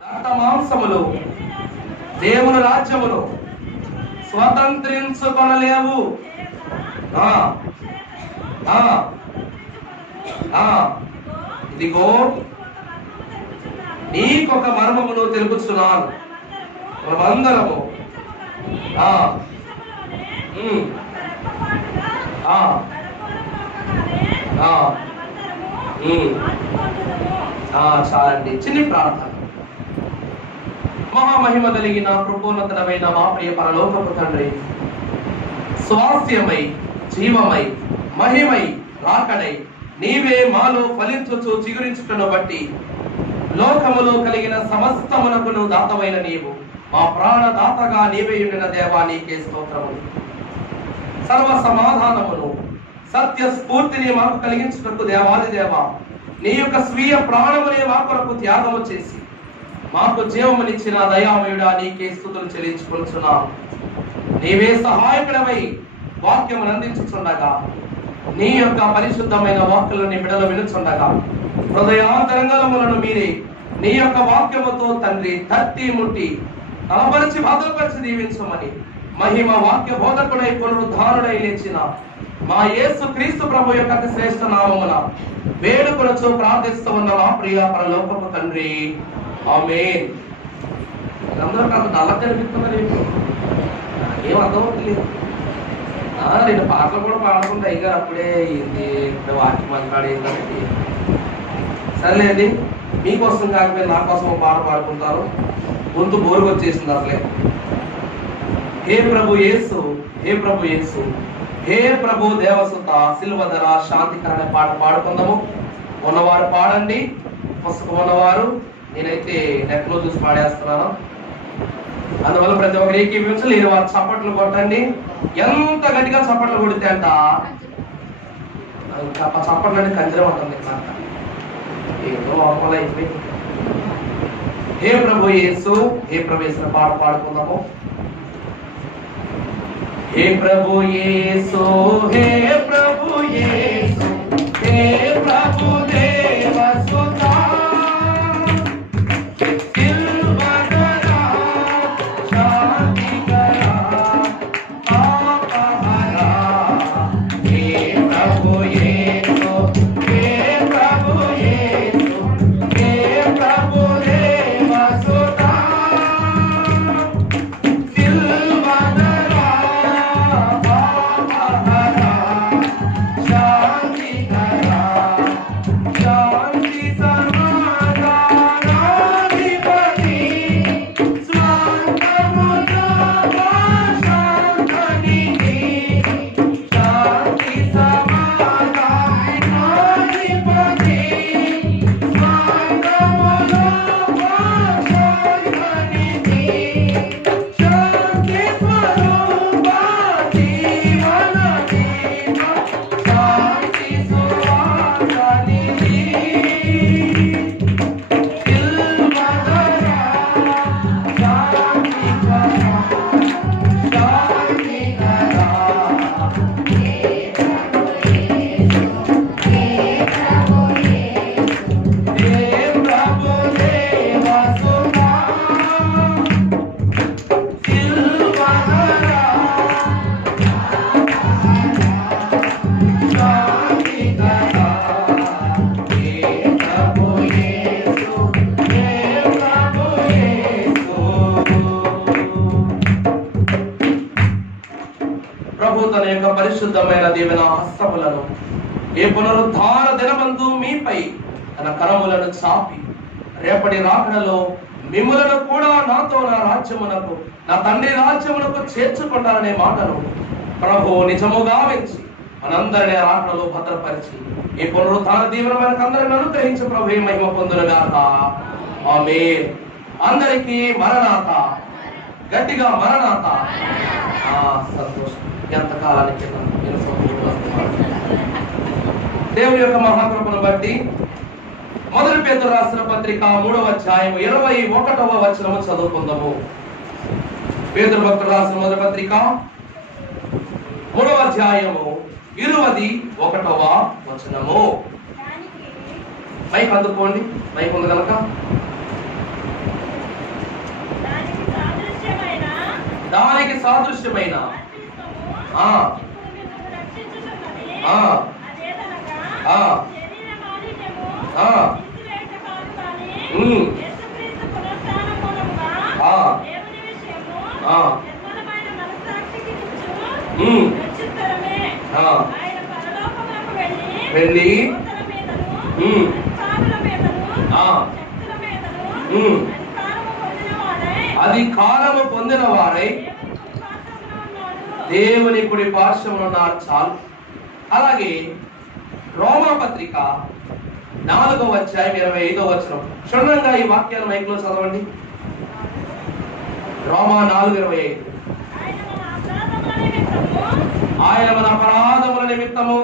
రక్త మాంసములు దేవుని రాజ్యమును స్వతంత్రించుకొనలేవు. ఇదిగో నీకొక మర్మమును తెలుపుచున్నాను. మనమందరము చాలండి. చిన్ని ప్రార్థన. మహామహిమ కలిగిన కృపోన్నతమైన మా ప్రియ పరలోకపు తండ్రి, స్వాస్థ్యమై జీవమై మహిమై రాకడై నీవే మాలో ఫలించుచు చిగురించుటను బట్టి లోకములో కలిగిన సమస్తమునకును దాతమైన నీవు మా ప్రాణదాతగా నీవే ఉండిన దేవా, నీకే స్తోత్రములు. సర్వ సమాధానమును సత్య స్ఫూర్తిని మాకు కలిగించుటకు దేవాది దేవా, నీ యొక్క స్వీయ ప్రాణమునే మా కొరకు త్యాగము చేసి మాకు జీవమునిచ్చిన దయామయుడా, నీకే స్తుతులు చెల్లించుకొనుచున్నాం. నీవే సహాయకుడమై వాక్యమును అందించుచుండగా, నీ యొక్క పరిశుద్ధమైన వాక్కులను బిడలు వినుచుండగా హృదయాంతరంగములను మీరే నీ యొక్క వాక్యముతో తండ్రి తట్టి ముట్టి బలపరిచి భద్రపరిచి దీవించమని మహిమ వాక్య బోధకుడై పునరుద్ధారుడై లేచిన మా యేసు క్రీస్తు ప్రభు యొక్క అతి శ్రేష్ఠ నామమున వేడుకొనుచు ప్రార్థిస్తూ ఉన్న మా ప్రియ పరలోకపు తండ్రి, ఆమేన్. అందరూ కాదు నల్ల కనిపిస్తున్నారు, ఏం అర్థమవుతుంది. నేను పాటలు కూడా పాడుకుంటా అయ్యారు అప్పుడే వాక్యం మాట్లాడేది. సరేలేండి, మీకోసం కాకపోతే నా కోసం పాట పాడుకుంటారు. గొంతు బోరుకు వచ్చేసింది అసలే. హే ప్రభు యేసు, హే ప్రభు యేసు, హే ప్రభు దేవసుత సిల్వధర శాంతికరణ పాట పాడుకుందాము. ఉన్నవారు పాడండి, పుస్తకం ఉన్నవారు. నేనైతే నెట్లో చూసి పాడేస్తున్నాను. అందువల్ల ప్రతి ఒక్కరు ఏకీభవించాలి. లేని వారు చప్పట్లు కొట్టండి. ఎంత గట్టిగా చప్పట్లు కొడితే అంట చప్పట్లు అంటే కంజరం అవుతుంది. ఏదో అవపల అయిపోయి. హే ప్రభు యేసు, హే ప్రభు యేసు పాట పాడుకుందాము. హే ప్రభు యేసు, హే ప్రభు యేసు, హే ప్రభు దేవసుత తన యొక్క పరిశుద్ధమైన దీవెన హస్తములను ఏ పునరుద్ధాన దినమందు మీపై తన కరములను చాపి రేపటి రాకడలో మిమ్ములను కూడా నాతో నా రాజ్యమునకు, నా తండ్రి రాజ్యమునకు చేర్చుకుంటారనే మాటను ప్రభు నిజముగా వెంచి మనందరినీ రాకడలో భద్రపరిచి ఈ పునరుద్ధాన దీవెన మనకందరిని అనుగ్రహించి ప్రభు మహిమ పొందునుగాక. ఆమేన్. అందరికీ మరణాత, గట్టిగా మరణాత. సంతోషం. ఎంతకాలానికి దేవుని యొక్క మహాకృపను బట్టి మొదటి పేతురు రాసిన పత్రిక 3వ అధ్యాయం 21వ వచనము చదువుకుందాము. పేతురు భక్తుడు రాసిన మొదటి పత్రిక 3వ అధ్యాయము 21వ వచనము. మైక్ అందుకోండి, మైక్ ఉంది కనుక. దానికి సాదృశ్యమైన వెళ్ళి అధికారము పొందిన వారై దేవుని కుడి పార్శ్వమున ఉన్నారు. చాలు. అలాగే రోమాపత్రిక 4వ అధ్యాయం 25వ వచనం క్షుణ్ణంగా ఈ వాక్యాన్ని మైక్లో చదవండి. రోమా 4:25. ఆయన మన అపరాధముల నిమిత్తము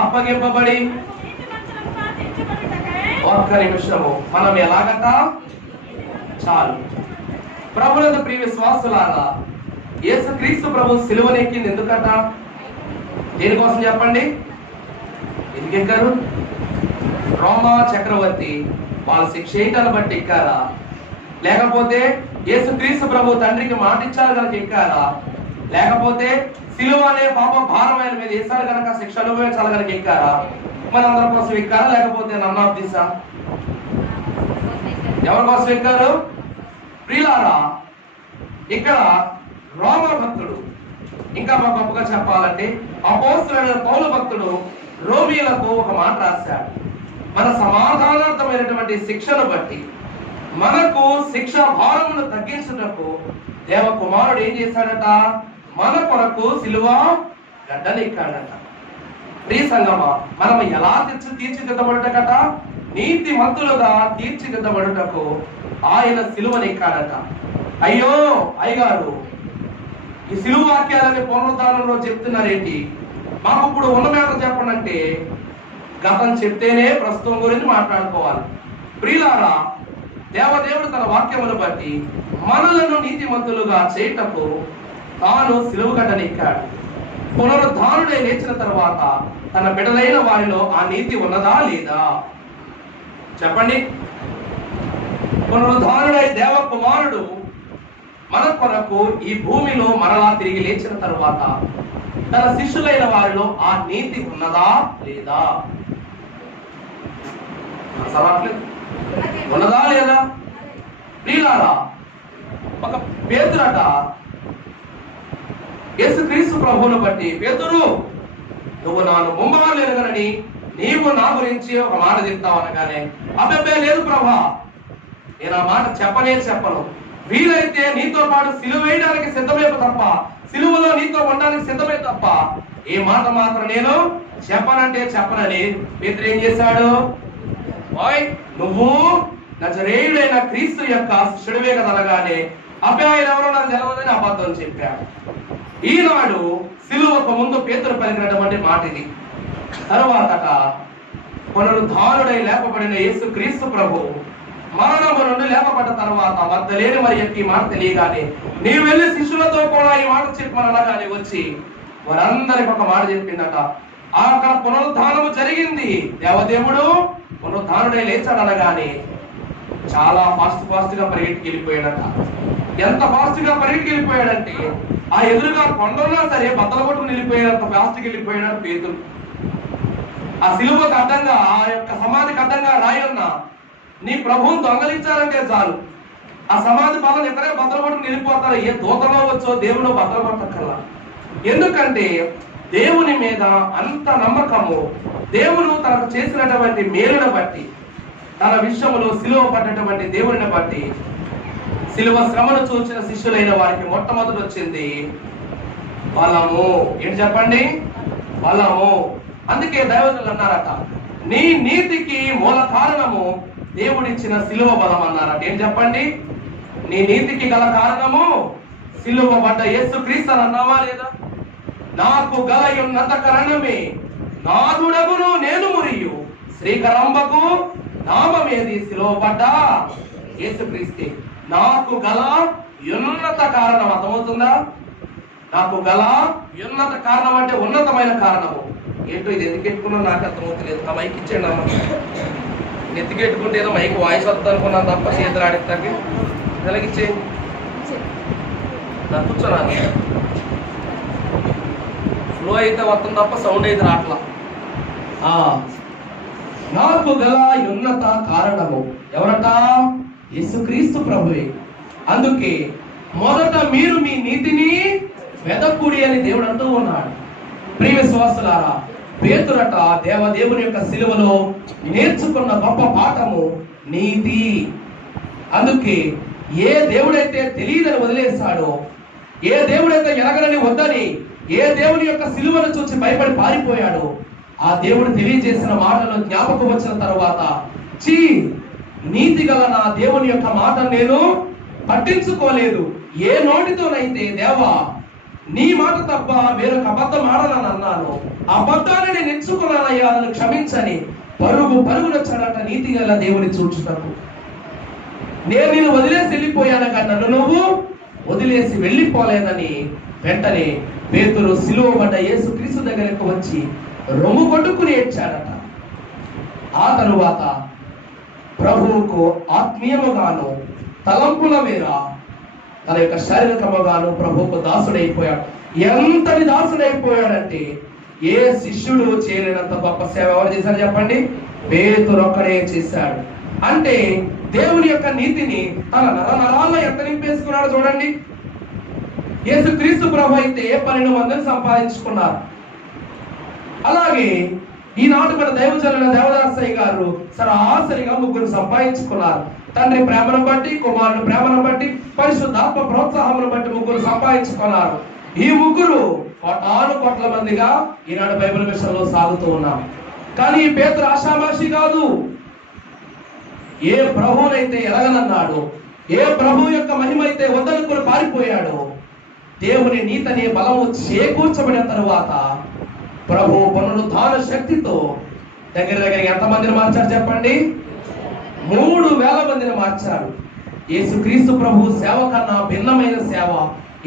అప్పగింపబడి. ఒక్క నిమిషము, మనం ఎలాగట? చాలు. ప్రభునందు ప్రియ విశ్వాసులారా, యేసుక్రీస్తు ప్రభు సిలువనెక్కింది ఎందుకట? దేనికోసం చెప్పండి? ఎందుకు ఎక్కారు? రోమా చక్రవర్తి వాళ్ళ శిక్ష చేయటాన్ని బట్టి ఎక్కారా? లేకపోతే యేసుక్రీస్తు ప్రభు తండ్రికి మాటిచ్చారు కనుక ఎక్కారా? లేకపోతే సిలువ అనే పాప భారమైన మీద వేసారు కనుక శిక్ష అనుభవించాలి కనుక ఎక్కారా? మనందరి కోసం ఎక్కారా? లేకపోతే నన్ను ఆఫ్ దిశా ఎవరి కోసం ఎక్కారు? ప్రియులారా, ఇక్కడ రోమ భక్తుడు, ఇంకా మా గొప్పగా చెప్పాలంటే అపోస్తలుడైన పౌలు భక్తుడు రోమీయులకు ఒక మాట రాశాడు. మన సమాధానార్థమైనటువంటి శిక్షను బట్టి మనకు శిక్ష భారమును తగ్గించుటకు దేవకుమారుడు ఏం చేశాడట? మన కొరకు సిలువ గడ్డనెక్కాడట. ప్రియ సంగమా, మనం ఎలా తీర్చిదిద్దబడుటకట? నీతి మంతులుగా తీర్చిదిద్దబడుటకు ఆయన సిలువనెక్కాడట. అయ్యో అయ్యగారు, ఈ సిలువ వాక్యాలని పునరుద్ధానంలో చెప్తున్నారేంటి? మాకు ఇప్పుడు ఉన్న మాట చెప్పండి అంటే గతం చెప్తేనే ప్రస్తుతం గురించి మాట్లాడుకోవాలి. ప్రియులారా, దేవదేవుడు తన వాక్యమును బట్టి మనలను నీతిమంతులుగా చేయటకు తాను సిలువ గడ్డనెక్కాడు. పునరుద్ధానుడై లేచిన తర్వాత తన బిడ్డలైన వారిలో ఆ నీతి ఉన్నదా లేదా? చెప్పండి. పునరుద్ధానుడై దేవకుమారుడు మన కొరకు ఈ భూమిలో మరలా తిరిగి లేచిన తరువాత తన శిష్యులైన వారిలో ఆ నీతి ఉన్నదా లేదా? ఉన్నదా లేదా? ప్రియులారా, ఒక పేతురట యేసుక్రీస్తు ప్రభువును బట్టి, పేతురు నువ్వు నాను ముంబాలు ఎరగనని నీవు నా గురించి ఒక మాట చెప్తావు అనగానే, అబ్బే లేదు ప్రభా, నేను ఆ మాట చెప్పను. వీలైతే నీతో పాటు సిలువ వేయడానికి సిద్ధమే తప్ప, సిలువలో నీతో ఉండడానికి సిద్ధమే తప్ప ఏ మాట మాత్రం నేను చెప్పనని పేతురు ఏం చేశాడు? నువ్వు నజరేయుడైన క్రీస్తు యొక్క శిష్యుడివే కదా అనగానే, అబ్బాయి ఆయన ఎవరో నాకు తెలవదని అబద్ధం చెప్పాడు. ఈనాడు సిలువకు ముందు పేతురు పలికినటువంటి మాట ఇది. తరువాత పునరుద్ధానుడై లేపబడిన యేసు క్రీస్తు ప్రభు మరణము నుండి లేపబడ్డ తర్వాత మగ్దలేని మరియకి మాట తెలియగానే, నీవు వెళ్ళి శిష్యులతో కూడా ఈ మాట చెప్పమనగానే వచ్చి వారందరికి ఒక మాట చెప్పిందట. అక్కడ పునరుద్ధానము జరిగింది. దేవదేవుడు పునరుద్ధానుడై లేచాడు అనగానే చాలా ఫాస్ట్ గా పరిగెట్టుకు వెళ్ళిపోయాడట. ఎంత ఫాస్ట్ గా పరిగెట్టుకు వెళ్ళిపోయాడంటే ఆ ఎదురుగా కొండన్నా సరే బద్దలు కొట్టుకుని వెళ్ళిపోయాడంత ఫాస్ట్కి వెళ్ళిపోయాడు పేతురు. ఆ సిలువకు అడ్డంగా, ఆ యొక్క సమాధికి అడ్డంగా రాయన్న నీ ప్రభువును దొంగలించారంటే చాలు, ఆ సమాధి బలం ఇతరే బద్దలు కొట్టుకుని వెళ్ళిపోతారు. ఏ దూతలో వచ్చో దేవుడు బద్దలు కొట్టక్కర్లా. ఎందుకంటే దేవుని మీద అంత నమ్మకము, దేవుడు తనకు చేసినటువంటి మేలును బట్టి, తన విషయంలో సిలువ పడ్డటువంటి దేవుని బట్టి, సిలువ శ్రమను చూచిన శిష్యులైన వారికి మొట్టమొదటి వచ్చింది బలము. ఏంటి చెప్పండి? బలము. అందుకే దైవజనులు అన్నారట, నీ నీతికి మూల కారణము దేవుడిచ్చిన సిలువ బలం అన్నారట. ఏం చెప్పండి? నీ నీతికి గల కారణము సిలువ పడ్డ యేసు క్రీస్తు అన్నావా లేదా? నాకు గలయున్నత కరణమే నాదుడగును నేను మురియు శ్రీకరంబకు నామమేది సిలువ పడ్డ యేసు క్రీస్తే. నాకు గల ఉన్నత కారణం అర్థమవుతుందా? నాకు గల ఉన్నత కారణం అంటే ఉన్నతమైన కారణము ఏంటో. ఇది ఎందుకు ఎట్టుకున్నా నాకు అర్థమవుతలేదు. ఆ మైక్ ఇచ్చేయండి అమ్మ. ఎత్తికెట్టుకుంటే ఏదో మైక్ వాయిస్ వస్తుంది అనుకున్నాను తప్ప చేతులు ఆడిస్తాకి ఎలాగిచ్చేయండి. నాకు కూర్చోరాను, ఫ్లో అయితే వస్తుంది తప్ప సౌండ్ అయితే రాట్లా. నాకు గల ఉన్నత కారణము ఎవరట? యేసుక్రీస్తు ప్రభువే. అందుకే మొదట మీరు మీ నీతిని వెదకుడి అని దేవుడు అంటూ ఉన్నాడు. ప్రియ విశ్వాసులారా, పేతురట దేవుని యొక్క సిలువలో నేర్చుకున్న గొప్ప పాఠము నీతి. అందుకే ఏ దేవుడైతే తెలియదని వదిలేశాడో, ఏ దేవుడైతే ఎరగనని వద్దని, ఏ దేవుని యొక్క సిలువను చూసి భయపడి పారిపోయాడో, ఆ దేవుడు తెలియజేసిన మాటలను జ్ఞాపకం వచ్చిన తర్వాత నీతి గల నా దేవుని యొక్క మాట నేను పట్టించుకోలేదు. ఏ నోటితోనైతే దేవా నీ మాట తప్ప వేరొక అబద్ధం ఆడనని అన్నాను, ఆ అబద్ధాన్ని నేను ఎంచుకున్నానయ్యా, నన్ను క్షమించని పరుగునొచ్చాడట నీతి గల దేవుని చూచుటకు. నేను నిన్ను వదిలేసి వెళ్ళిపోయాను కానీ నన్ను నువ్వు వదిలేసి వెళ్ళిపోలేదని వెంటనే పేతురు సిలువబడ్డ యేసుక్రీస్తు దగ్గరకు వచ్చి రొమ్ము కొట్టుకుని ఏడ్చాడట. ఆ తరువాత ప్రభువుకు ఆత్మీయముగాను తలంపుల మీద తన యొక్క శారీరకముగాను ప్రభువుకు దాసుడైపోయాడు. ఎంతటి దాసుడైపోయాడంటే ఏ శిష్యుడు చేయలేనంత గొప్ప సేవ ఎవరు చేశారు చెప్పండి? పేతురు ఒక్కడే చేశాడు. అంటే దేవుని యొక్క నీతిని తన నరనరాల్లో ఎంత నింపేసుకున్నాడు చూడండి. యేసుక్రీస్తు ప్రభు అయితే 12 మందిని సంపాదించుకున్నారు. అలాగే ఈనాడు మన దైవజనుల దేవదాసయ్య గారు సరాసరిగా 3 సంపాదించుకున్నారు. తండ్రి ప్రేమను బట్టి, కుమారుని ప్రేమను బట్టి, పరిశుద్ధాత్మ ప్రోత్సాహమును బట్టి 3 సంపాదించుకున్నారు. ఈ 3 కోట్ల మందిగా ఈనాడు బైబిల్ మిషన్లో సాగుతూ ఉన్నాం. కానీ ఈ పేతురు ఆషామాషి కాదు. ఏ ప్రభువునైతే ఎరగనన్నాడు, ఏ ప్రభు యొక్క మహిమ అయితే వద్దనుకుని పారిపోయాడో, దేవుని నీతని బలము చేకూర్చబడిన తరువాత ప్రభు పునరుద్ధాన శక్తితో దగ్గర ఎంతమందిని మార్చారు చెప్పండి? 3,000 మందిని మార్చారు. యేసుక్రీస్తు ప్రభు సేవ కన్నా భిన్నమైన సేవ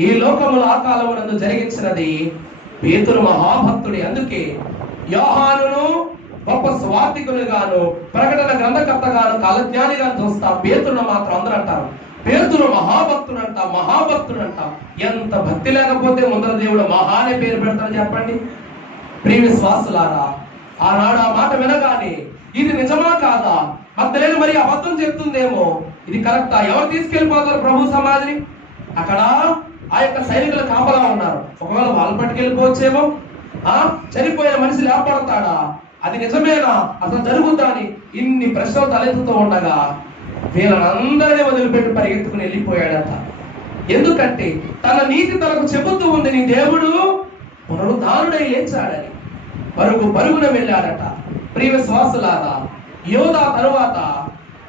ఈ లోకములో ఆ కాలమునందు జరిగించినది పేతురు మహాభక్తుడి. అందుకే యోహానును గొప్ప స్వార్థికునిగాను, ప్రకటన గ్రంథకర్తగాను, కాలజ్ఞానిగా చూస్తాం. పేతురును మాత్రం అందరూ అంటారు పేతురు మహాభక్తుడంట, మహాభక్తుడంట. ఎంత భక్తి లేకపోతే ముందర దేవుడు మహా అనే పేరు పెడతాడు చెప్పండి? ప్రియ విశ్వాసులారా, ఆనాడు ఆ మాట వినగానే ఇది నిజమా కాదా, మగ్దలేను మరి అబద్ధం చెప్తుందేమో, ఇది కరెక్టా, ఎవరు తీసుకెళ్లిపోతారు ప్రభు సమాధిని? అక్కడ ఆ యొక్క సైనికులు కాపలా ఉన్నారు. ఒకవేళ వాళ్ళు పట్టుకెళ్ళిపోవచ్చేమో, చనిపోయిన మనిషి లేపడతాడా, అది నిజమేనా, అసలు జరుగుద్దా అని ఇన్ని ప్రశ్నలు తలెత్తుతూ ఉండగా వీళ్ళందరినీ వదిలిపెట్టి పరిగెత్తుకుని వెళ్ళిపోయాడట. ఎందుకంటే తన నీతి తనకు చెబుతూ ఉంది, నీ దేవుడు పునరుద్ధానుడై లేచాడని. పరుగున వెళ్ళాడట. ప్రియ విశ్వాసులారా, యోధా తరువాత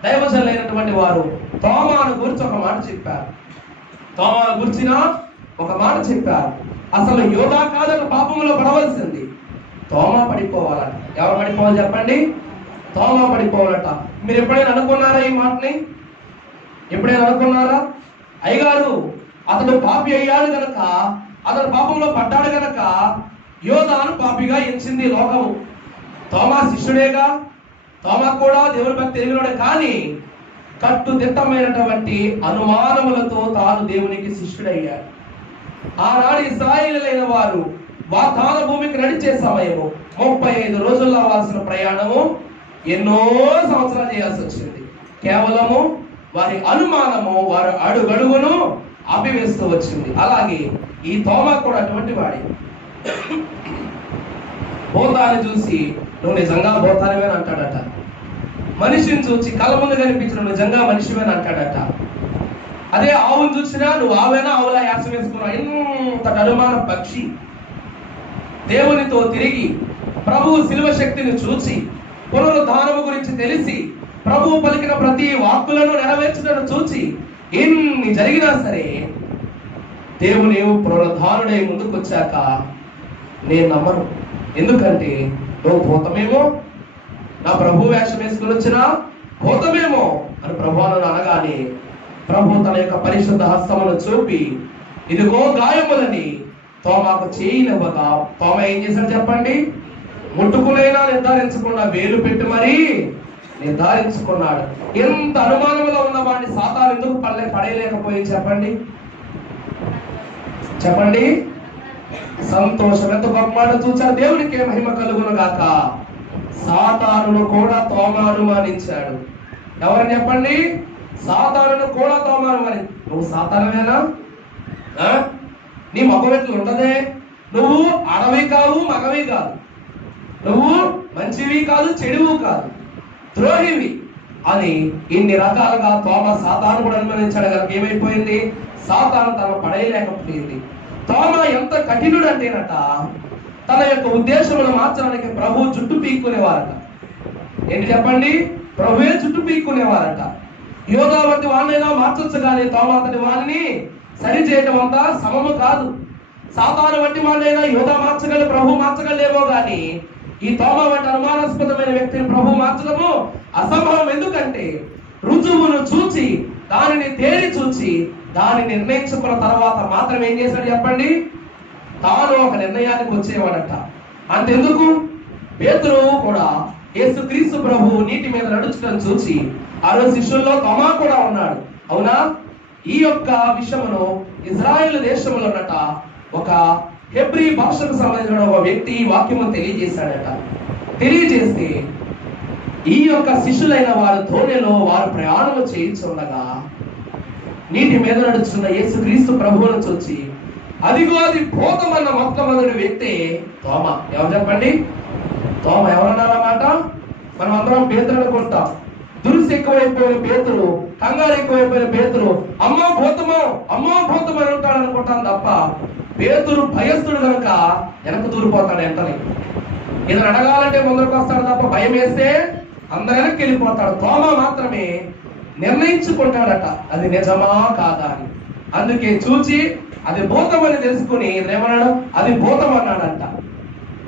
దైవజనులైనటువంటి వారు తోమాను గురించి ఒక మాట చెప్పారు. తోమాను గురించిన ఒక మాట చెప్పారు. అసలు యోధా కాదట పాపంలో పడవలసింది, తోమా పడిపోవాలట. ఎవరు పడిపోవాలి చెప్పండి? తోమా పడిపోవాలట. మీరు ఎప్పుడైనా అనుకున్నారా ఈ మాటని? ఎప్పుడైనా అనుకున్నారా? అయ్యగారు అతడు పాపి అయ్యాడు గనక, అతడు పాపంలో పడ్డాడు గనక యోధాను పాపిగా ఎంచింది లోకము. తోమా శిష్యుడేగా, తోమా కూడా దేవుని భక్తి తెలియనాడే. కానీ కట్టుదిట్టమైనటువంటి అనుమానములతో తాను దేవునికి శిష్యుడయ్యాడు. ఆనాడు ఇశ్రాయేలీయులైన వారు వాగ్దాన భూమికి నడిచే సమయము 35 రోజుల్లో అవ్వాల్సిన ప్రయాణము ఎన్నో సంవత్సరాలు చేయాల్సి వచ్చింది. కేవలము వారి అనుమానము వారి అడుగడుగును ఆపివేస్తూ వచ్చింది. అలాగే ఈ తోమా కూడా అటువంటి వాడి. భూతాన్ని చూసి నువ్వు నిజంగా భూతానివేని అంటాడట. మనిషిని చూసి కళ్ళ ముందు కనిపించిన నిజంగా మనిషివేని అంటాడట. అదే ఆవును చూసినా నువ్వు ఆవేనా ఆవులా యాస వేసుకున్నా. ఇంత అనుమాన పక్షి దేవునితో తిరిగి ప్రభువు శిలువ శక్తిని చూసి పునరుద్ధానము గురించి తెలిసి ప్రభువు పలికిన ప్రతి వాక్కులను నెరవేర్చడం చూసి ఎన్ని జరిగినా సరే దేవుని పునరుద్ధానుడై ముందుకు వచ్చాక నేను నమ్మను. ఎందుకంటే నువ్వు భూతమేమో, నా ప్రభు వేషం వేసుకుని వచ్చినా భూతమేమో అని ప్రభువును అనగానే ప్రభు తన యొక్క పరిశుద్ధ హస్తమును చూపి ఇదిగో గాయములని తోమాకు చేయనివ్వగా తోమ ఏం చేశాడు చెప్పండి? ముట్టుకునైనా నిర్ధారించకుండా వేలు పెట్టి మరీ నిర్ధారించుకున్నాడు. ఎంత అనుమానంలో ఉన్న వాడిని సాతాను ఎందుకు పడలేకపోయి చెప్పండి? చెప్పండి, సంతోషం. ఎంత గొప్ప మాట చూచారు. దేవునికి మహిమ కలుగును గాక. సాతానును కూడా తోమ అనుమానించాడు. ఎవరని చెప్పండి? సాతానును కూడా తోమ అనుమాని. నువ్వు సాతానువేనా? నీ మగం ఎట్లు ఉంటదే? నువ్వు అడవి కావు, మగవి కాదు. నువ్వు మంచివి కాదు, చెడువు కాదు, ద్రోహివి అని ఇన్ని రకాలుగా తోమ సాతాను కూడా అనుమానించాడు కనుక ఏమైపోయింది? సాతాను తన పడేయలేకపోయింది. తోమ ఎంత కఠినుడు అంటేనట, తన యొక్క ఉద్దేశమును మార్చడానికి ప్రభు జుట్టు పీక్కునేవారట. ఏంటి చెప్పండి? ప్రభువే జుట్టు పీక్కునేవారట. యోధా వంటి వాడినైనా మార్చొచ్చు కానీ తోమ అంతటి వాడిని సరి చేయటం అంతా సమము కాదు. సాతాను వంటి వాడినైనా యోధా మార్చగలరు, ప్రభు మార్చగలేమో గాని ఈ తోమ వంటి అనుమానాస్పదమైన వ్యక్తిని ప్రభు మార్చడము అసంభవం. ఎందుకంటే రుజువును చూచి, దానిని తేరి చూచి, దాన్ని నిర్ణయించుకున్న తర్వాత మాత్రం ఏం చేశాడు చెప్పండి? తాను ఒక నిర్ణయానికి వచ్చేవాడట. అంతెందుకు, పేతురు కూడా యేసుక్రీస్తు ప్రభు నీటి మీద నడుచడం చూసి ఆ రోజు శిష్యుల్లో తోమా కూడా ఉన్నాడు. అవునా? ఈ యొక్క విషయమును ఇజ్రాయేల్ దేశంలో ఉన్నట ఒక హెబ్రీ భాషకు సంబంధించిన ఒక వ్యక్తి వాక్యము తెలియజేశాడట. తెలియజేస్తే ఈ యొక్క శిష్యులైన వారు ధోనిలో వారు ప్రయాణం చేయించుండగా నీటి మీద నడుచున్న యేసుక్రీస్తు ప్రభువును చూచి, అదిగో అది భూతమన్న మొట్టమొదటి వ్యక్తి తోమ. ఎవరు చెప్పండి? తోమ. ఎవరన్నారన్నమాట? మనం అందరం పేతురు అనుకుంటాం. దురుసు ఎక్కువైపోయిన పేతురు, కంగారు ఎక్కువైపోయిన పేతురు అమ్మో భూతమో, అమ్మో భూతం అని ఉంటాడు అనుకుంటాం తప్ప, పేతురు భయస్తుడు కనుక వెనక దూరిపోతాడు. వెంటనే ఏదైనా అడగాలంటే ముందరకు వస్తాడు తప్ప భయం వేస్తే అందరు వెనక్కి వెళ్ళిపోతాడు. తోమ మాత్రమే నిర్ణయించుకుంటాడట అది నిజమా కాదా అని. అందుకే చూచి అది భూతం అని తెలుసుకుని ఏమన్నాడు? అది భూతం అన్నాడంట.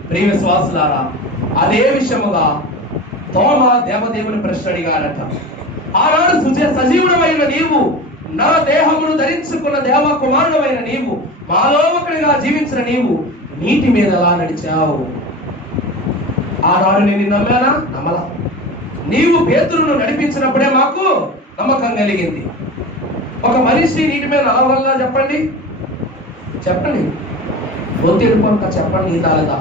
ప్రియ విశ్వాసులారా, అదే విషయముగా తోమ దేవదేవుని ప్రశ్న అడిగాడట. ఆనాడు సజీవుడమైన నీవు, నా దేహమును ధరించుకున్న దేవ కుమారుడమైన నీవు, మాలో ఒకడిగా జీవించిన నీవు నీటి మీద ఎలా నడిచావు? ఆనాడు నేను నమ్మానా? నమ్మలా. నీవు పేతురును నడిపించినప్పుడే మాకు నమ్మకం కలిగింది. ఒక మనిషి నీటి మీద నడవగలదా? చెప్పండి, చెప్పండి. ఒత్తిడిపోంత చెప్పండి. ఈతాలదా?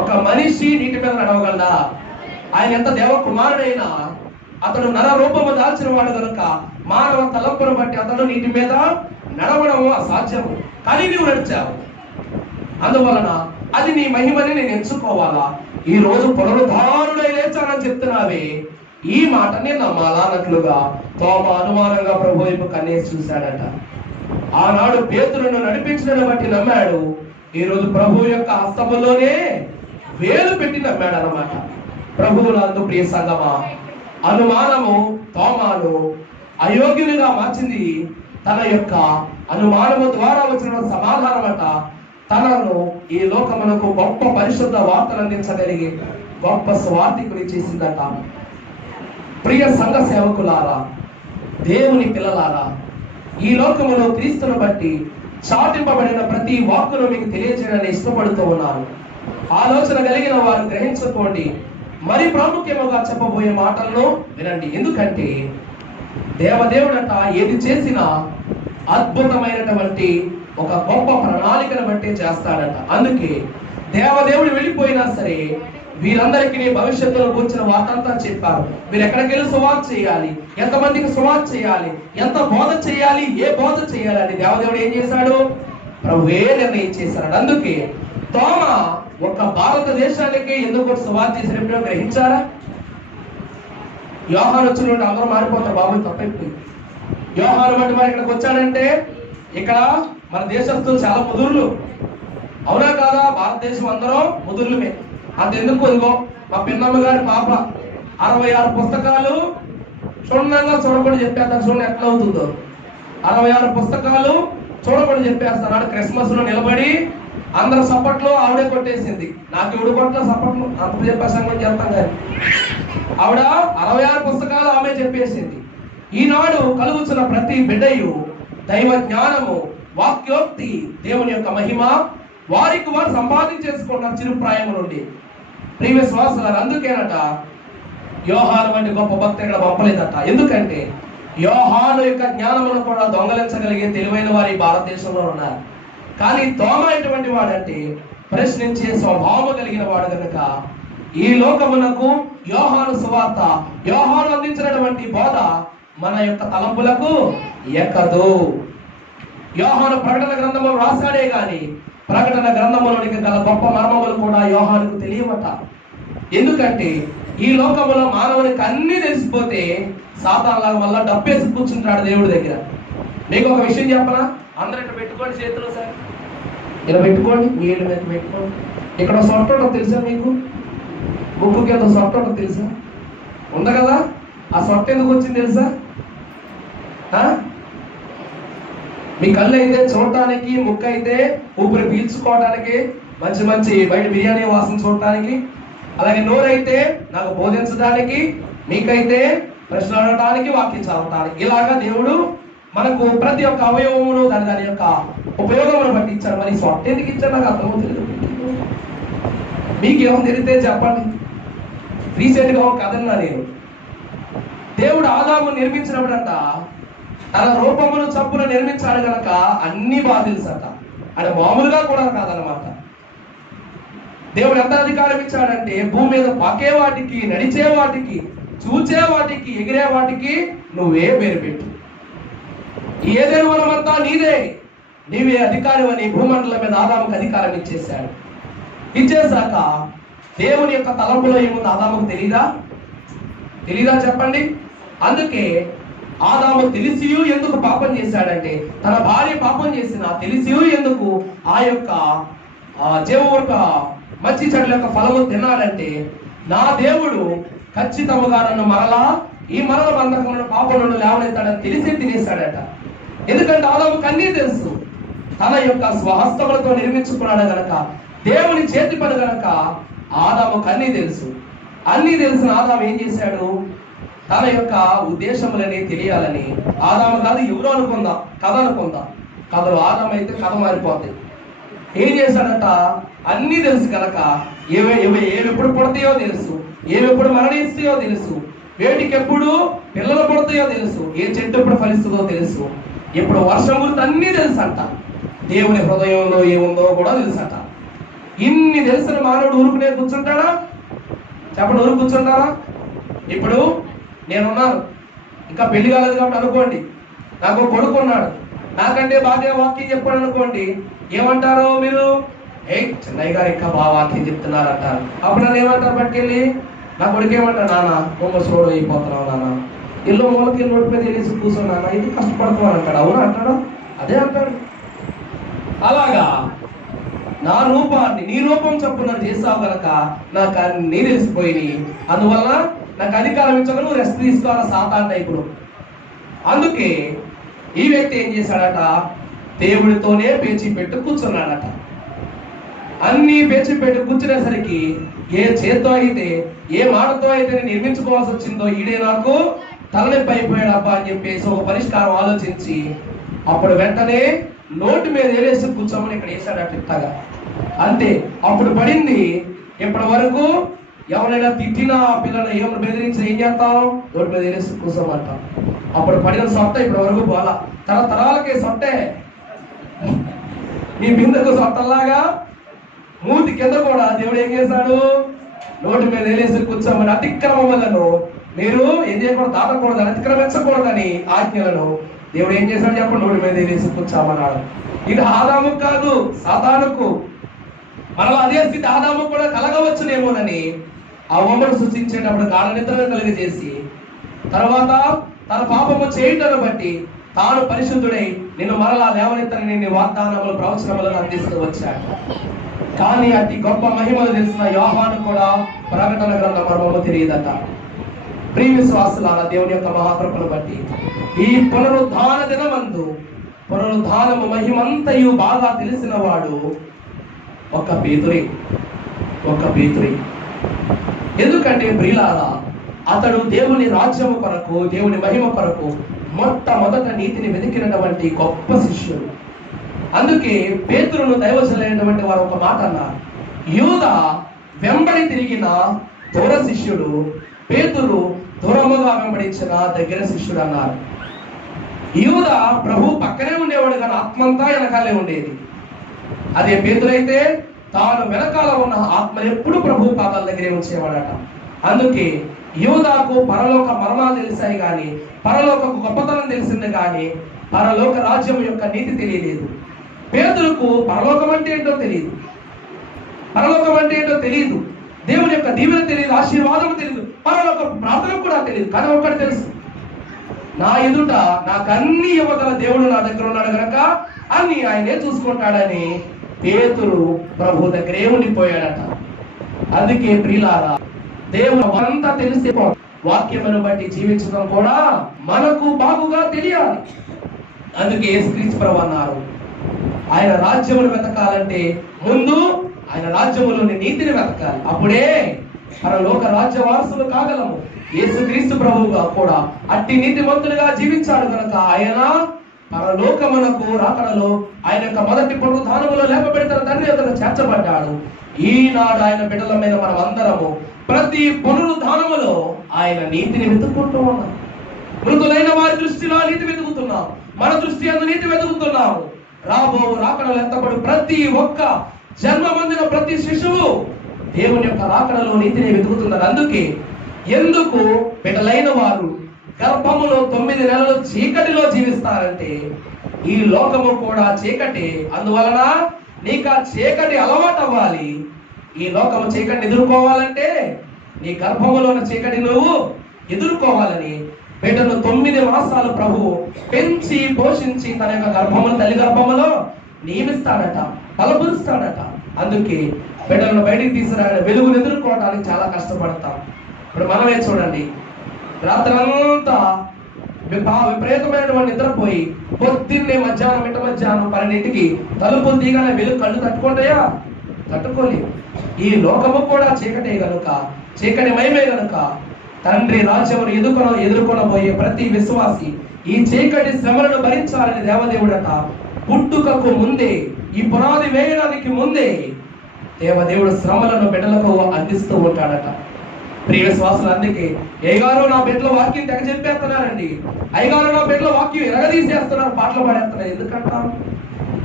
ఒక మనిషి నీటి మీద నడవగలదా? ఆయన ఎంత దేవ కుమారుడైనా అతడు నర రూపము దాల్చిన వాడు కనుక మానవ తలంపును బట్టి అతడు నీటి మీద నడవడము అసాధ్యము. కానీ నీవు నడిచావు. అందువలన అది నీ మహిమని నేను ఎంచుకోవాలా? ఈ రోజు పునరుద్ధారుడై లేచానని చెప్తున్నావే, ఈ మాట నేను నమ్మాలా అన్నట్లుగా తోమ అనుమానంగా ప్రభు వైపు కన్నేసి చూశాడట. ఆనాడు పేతురును నడిపించడాన్ని బట్టి నమ్మాడు. ఈ రోజు ప్రభు యొక్క హస్తములోనే వేలు పెట్టి నమ్మాడు అన్నమాట. ప్రభువునందు ప్రియ సంగమా, అనుమానము తోమాను అయోగ్యునిగా మార్చింది. తన యొక్క అనుమానము ద్వారా వచ్చిన సమాధానమట తనను ఈ లోకమునకు గొప్ప పరిశుద్ధ వార్తలు అందించగలిగి గొప్ప స్వార్థికుని చేసిందట. ప్రియ సంఘ సేవకులారా, దేవుని పిల్లలారా, ఈ లోకములో క్రీస్తును బట్టి చాటింపబడిన ప్రతి వాక్కును మీకు తెలియజేయడానికి ఇష్టపడుతూ ఉన్నాను. ఆలోచన కలిగిన వారు గ్రహించుకోండి. మరి ప్రాముఖ్యముగా చెప్పబోయే మాటలను వినండి. ఎందుకంటే దేవదేవుడట ఏది చేసినా అద్భుతమైనటువంటి ఒక గొప్ప ప్రణాళికను బట్టి చేస్తాడట. అందుకే దేవదేవుడు వెళ్ళిపోయినా సరే వీరందరికీ భవిష్యత్తులో కూర్చున్న వాటంతా చెప్పారు. మీరు ఎక్కడికి వెళ్ళి సువార్త చేయాలి, ఎంతమందికి సువార్త చేయాలి, ఎంత బోధ చేయాలి, ఏ బోధ చేయాలి అని దేవదేవుడు ఏం చేశాడు? ప్రభువే నిర్ణయం చేశాడు. అందుకే తోమ ఒక భారతదేశానికి ఎందుకు సువార్త చేసినప్పుడు గ్రహించారా? యోహాను వచ్చిన అందరూ మారిపోతారు. బాబు తప్పైపోయింది. యోహాను వంటి వారు ఇక్కడికి వచ్చాడంటే ఇక్కడ మన దేశస్తులు చాలా ముదురులు. అవునా కాదా? భారతదేశం అందరూ ముదురులమే. అంతెందుకు, ఇదిగో మా పిన్నమ్మ గారి పాప 66 పుస్తకాలు క్షుణ్ణంగా చూడకుండా చెప్పేస్తారు. చూడండి ఎట్లా అవుతుందో. 66 పుస్తకాలు చూడకుండా చెప్పేస్తారు. ఆడ క్రిస్మస్ లో నిలబడి అందరు సప్పట్లో ఆవిడే కొట్టేసింది. నాకు ఇవిడు కొట్ల సప్పట్లు అంత చెప్పేసాను చెప్తాం కానీ ఆవిడ 66 పుస్తకాలు ఆమె చెప్పేసింది. ఈనాడు కలుగుతున్న ప్రతి బిడ్డయు దైవ జ్ఞానము, వాక్యోక్తి, దేవుని యొక్క మహిమ వారికి వారు సంపాదించేసుకున్నారు చిరుప్రాయం నుండి. ప్రియ విశ్వాసులారా, అందుకేనట యోహాను వంటి గొప్ప భక్తులు ఇక్కడ పంపలేదట. ఎందుకంటే యోహాను యొక్క జ్ఞానమును కూడా దొంగలించగలిగే తెలివైన వారు ఈ భారతదేశంలో ఉన్నారు. కానీ తోమ ఎటువంటి వాడంటే ప్రశ్నించే స్వభావం కలిగిన వాడు కనుక ఈ లోకమునకు యోహాను సువార్త, యోహాను అందించినటువంటి బోధ మన యొక్క తలంపులకు ఎక్కదు. యోహాను ప్రకటన గ్రంథములు రాశాడే గాని ప్రకటన గ్రంథములోనికి గల గొప్ప మర్మములు కూడా యోహానుకు తెలియవట. ఎందుకంటే ఈ లోకములో మానవునికి అన్ని తెలిసిపోతే సాతానులాగా వల్ల డబ్బేసి కూర్చుంటాడు దేవుడి దగ్గర. మీకు ఒక విషయం చెప్పనా? అందరూ ఇక్కడ పెట్టుకోండి చేతులు, సార్ ఇలా పెట్టుకోండి, నీళ్ళు మీద పెట్టుకోండి. ఇక్కడ సొట్ట ఉంటుంది తెలుసా మీకు? ముక్కుకి ఏదో సొట్ట ఉంటుంది తెలుసా? ఉంది కదా. ఆ సొట్ట ఎందుకు వచ్చింది తెలుసా? మీ కళ్ళు అయితే చూడటానికి, ముక్కు అయితే ఊపిరి పీల్చుకోవడానికి, మంచి మంచి బయట బిర్యానీ వాసన చూడటానికి, అలాగే నోరైతే నాకు బోధించడానికి, మీకైతే ప్రశ్నలు అడగడానికి, వాక్యం చదవటానికి. ఇలాగా దేవుడు మనకు ప్రతి ఒక్క అవయవమును దాని యొక్క ఉపయోగమును బట్టి ఇచ్చాడు. మరి సొట్ట ఎందుకు ఇచ్చాడు నాకు అర్థమవుతుంది. మీకేమో తెలిస్తే చెప్పండి. రీసెంట్గా ఒక కథ నేను, దేవుడు ఆదాము నిర్మించినప్పుడంట తన రూపమును చప్పున నిర్మించాడు కనుక అన్ని బాగా తెలుసట. అంటే మామూలుగా కూడా కాదనమాట. దేవుడు ఎంత అధికారం ఇచ్చాడంటే భూమి మీద పాకే వాటికి, నడిచే వాటికి, చూచే వాటికి, ఎగిరే వాటికి నువ్వే పేరు పెట్టు. ఏదేను వనమంతా నీదే, నీవే అధికారం అని భూమండలం మీద ఆదాముకు అధికారం ఇచ్చేశాడు. ఇచ్చేశాక దేవుని యొక్క తలంపులో ఏముంది ఆదాముకు తెలీదా చెప్పండి. అందుకే ఆదాము తెలిసియు ఎందుకు పాపం చేశాడంటే, తన భార్య పాపం చేసిన తెలిసియు ఎందుకు ఆ యొక్క జీవవృక్ష మంచి చెడుల యొక్క ఫలము తిన్నాడంటే, నా దేవుడు ఖచ్చితంగా నన్ను మరలా ఈ మరల బంధకములను పాపం నుండి లేవనెత్తాడని తెలిసి తినేశాడట. ఎందుకంటే ఆదాముకు అన్నీ తెలుసు. తన యొక్క స్వహస్తములతో నిర్మించుకున్నాడు గనక, దేవుని చేతి పని గనక ఆదాముకు అన్నీ తెలుసు. అన్నీ తెలిసిన ఆదాము ఏం చేశాడు? తన యొక్క ఉద్దేశములని తెలియాలని, ఆదాము కాదు ఎవరు అనుకుందాం, కథ అనుకుందాం, కథలు ఆదాము అయితే కథ మారిపోతాయి. ఏం చేశాడట? అన్నీ తెలుసు కనుక ఏవెప్పుడు పుడతాయో తెలుసు, ఏవెప్పుడు మరణిస్తాయో తెలుసు, వేటికి ఎప్పుడు పిల్లలు పుడతాయో తెలుసు, ఏ చెట్టు ఎప్పుడు ఫలిస్తుందో తెలుసు, ఎప్పుడు వర్షం గురించి అన్నీ తెలుసు అంట. దేవుని హృదయంలో ఏముందో కూడా తెలుసట. ఇన్ని తెలిసిన మానవుడు ఊరుకునే కూర్చుంటాడా? చెప్పండి, ఊరు కూర్చుంటారా? ఇప్పుడు నేనున్నాను, ఇంకా పెళ్లి కాలేదు కాబట్టి అనుకోండి, నాకు కొడుకు ఉన్నాడు, నాకంటే బాగా వాక్యం చెప్పాడు అనుకోండి, ఏమంటారు మీరు? చెన్నయ్య గారు ఇంకా బాగా వాక్యం చెప్తున్నారంటారు. అప్పుడు నన్ను ఏమంటారు? పట్టుకెళ్ళి నా కొడుకు ఏమంటారు? నాన్న బొమ్మ సోడు అయిపోతున్నావు నాన్న, ఇల్లు మూలకి నోటి మీద వెళ్ళేసి కూర్చున్నాను, ఇది కష్టపడుతున్నాను అంటాడు. అవును అంటాడు, అదే అంటాడు. అలాగా నా రూపాన్ని నీ రూపం చొప్పున చేస్తావు కనుక నాకు అన్నీ తెలిసిపోయినాయి, అందువల్ల నాకు అధికారం ఇచ్చక నువ్వు రెస్ట్ తీసుకోవాల సాతాన్ టైపుడు. అందుకే ఈ వ్యక్తి ఏం చేశాడట? దేవుడితోనే పేచి పెట్టు కూర్చున్నాడట. అన్ని పేచి పెట్టి కూర్చునేసరికి ఏ చేత్తో అయితే, ఏ మాటతో అయితే నేను నిర్మించుకోవాల్సి వచ్చిందో ఈడే నాకు తలనొప్పి అయిపోయాడు అబ్బా అని చెప్పేసి ఒక పరిష్కారం ఆలోచించి అప్పుడు వెంటనే నోటి మీద వేసి కూర్చోమని ఇక్కడ వేసాడట ఇట్టగా. అంతే, అప్పుడు పడింది. ఇప్పటి వరకు ఎవరైనా తిట్టినా పిల్లలు ఏమైనా బెదిరించిన ఏం చేస్తాం? నోటి మీద వేసి కూర్చోమంటాం. అప్పుడు పడిన సొట్ట ఇప్పటి వరకు పోలా, తరతరాలకే సొట్టే. మీ బిందకు సొట్టలాగా మూతి కింద కూడా దేవుడు ఏం చేశాడు? నోటి మీద వేసి కూర్చోమని అతిక్రమములను మీరు ఏం చేయకూడదు, దాటకూడదని, అతిక్రమించకూడదని ఆజ్ఞలను దేవుడు ఏం చేశాడు చెప్పండి? నోటి మీద వేసి కూర్చోమన్నాడు. ఇది ఆదాముకు కాదు, సాతానుకు. మనలో అదే స్థితి ఆదాముకు కూడా కలగవచ్చునేమోనని ఆ ఓమను సృష్టించేటప్పుడు గాఢ నిద్రను కలిగజేసి తర్వాత తన పాపము చేయటను బట్టి తాను పరిశుద్ధుడై నిన్ను మరలా లేవనెత్తని నిన్ను వాగ్దానములు, ప్రవచనములను అందిస్తూ వచ్చాడు. కానీ అతి గొప్ప మహిమలు తెలిసిన యోహాను కూడా ప్రకటన గ్రంథ మర్మము తెలియదట. ప్రియ విశ్వాసులారా, దేవుని యొక్క మహాకృపను బట్టి ఈ పునరుద్ధాన దినమందు పునరుద్ధానము మహిమంతయు బాగా తెలిసిన వాడు ఒక్క పేతురే. ఎందుకంటే ప్రియులారా, అతడు దేవుని రాజ్యము కొరకు, దేవుని మహిమ కొరకు మొట్టమొదట నీతిని వెతికినటువంటి గొప్ప శిష్యుడు. అందుకే పేతురును దైవజనులైనటువంటి వారు ఒక మాట అన్నారు, యూద వెంబడి తిరిగిన దూర శిష్యుడు, పేతురు దూరముగా వెంబడించిన దగ్గర శిష్యుడు అన్నారు. యూదా ప్రభు పక్కనే ఉండేవాడు కానీ ఆత్మంతా వెనకాలే ఉండేది. అదే పేతురైతే తాను వెనకాల ఉన్న ఆత్మ ఎప్పుడు ప్రభు పాదాల దగ్గరే ఉంచేవాడట. అందుకే యూదాకు పరలోక మర్మాలు తెలిసాయి కానీ, పరలోక గొప్పతనం తెలిసింది కానీ, పరలోక రాజ్యం యొక్క నీతి తెలియలేదు. పేతురుకు పరలోకం అంటే ఏంటో తెలియదు, పరలోకం అంటే ఏంటో తెలియదు, దేవుని యొక్క దీవెన తెలియదు, ఆశీర్వాదం తెలియదు, పరలోక ప్రార్థన కూడా తెలియదు. కానీ ఒక్కటి తెలుసు, నా ఎదుట నాకు అన్ని ఇవ్వగల దేవుడు నా దగ్గర ఉన్నాడు కనుక అన్ని ఆయనే చూసుకుంటాడని పేతురు ప్రభు దగ్గరే ఉండిపోయాడట. అందుకే ప్రియులారా, దేవుడు అంతా తెలిసే వాక్యమును బట్టి జీవించడం కూడా మనకు బాగుగా తెలియాలి. అందుకే యేసుక్రీస్తు ప్రభు అన్నారు, ఆయన రాజ్యమును వెతకాలంటే ముందు ఆయన రాజ్యములోని నీతిని వెతకాలి, అప్పుడే పరలోక రాజ్య వారసులు కాగలము. యేసుక్రీస్తు ప్రభువుగా కూడా అట్టి నీతిమంతులుగా జీవించాడు కనుక ఆయన పరలోకమునకు రాకడలో ఆయన యొక్క మొదటి పునరుద్ధానములో లేపబెడతారు తండ్రి అతను చేర్చబడ్డాడు. ఈనాడు ఆయన బిడ్డలమైన మనం అందరము ప్రతి పునరుద్ధానములో ఆయన నీతిని వెతుక్కుంటూ ఉన్నాం. మృతులైన వారి దృష్టిలో నీతి వెతుకుతున్నాం, మన దృష్టి అందు నీతి వెతుకుతున్నాము. రాబో రాకడలో ఎత్తబడు ప్రతి ఒక్క జన్మ పొందిన ప్రతి శిశువు దేవుని యొక్క రాకడలో నీతిని వెతుకుతున్నారు. అందుకే ఎందుకు బిడ్డలైన వారు గర్భములో 9 నెలలు చీకటిలో జీవిస్తారంటే ఈ లోకము కూడా చీకటి, అందువలన నీకు ఆ చీకటి అలవాటు అవ్వాలి. ఈ లోకము చీకటిని ఎదుర్కోవాలంటే నీ గర్భములో ఉన్న చీకటి నువ్వు ఎదుర్కోవాలని బిడ్డను 9 మాసాలు ప్రభు పెంచి పోషించి తన యొక్క గర్భమును తల్లి గర్భములో నియమిస్తాడట, బలపరుస్తాడట. అందుకే బిడ్డలను బయటికి తీసుకురాని వెలుగును ఎదుర్కోవడానికి చాలా కష్టపడతాం. ఇప్పుడు మనమే చూడండి, రాత్రంతా విపరీతమైనటువంటి నిద్రపోయి పొద్దున్నే మధ్యాహ్నం 12కి తలుపులు తీగానే వెలుగు కళ్ళు తట్టుకుంటాయా? తట్టుకోలేవు. ఈ లోకము కూడా చీకటే గనుక, చీకటి మయమే గనుక తండ్రి రాజ్యమును ఎదుర్కొనబోయే ప్రతి విశ్వాసి ఈ చీకటి శ్రమలను భరించాలని దేవదేవుడట పుట్టుకకు ముందే, ఈ పునాది వేయడానికి ముందే దేవదేవుడు శ్రమలను బిడ్డలకు అందిస్తూ ఉంటాడట. ప్రియ విశ్వాసులు, అందుకే అయ్యగారు నా బిడ్డలో వాక్యం తెగ చెప్పేస్తున్నారండి, అయ్యగారు నా బిడ్డలో వాక్యం ఎరగదీసేస్తున్నారు, పాటలు పాడేస్తున్నారు. ఎందుకంటాం?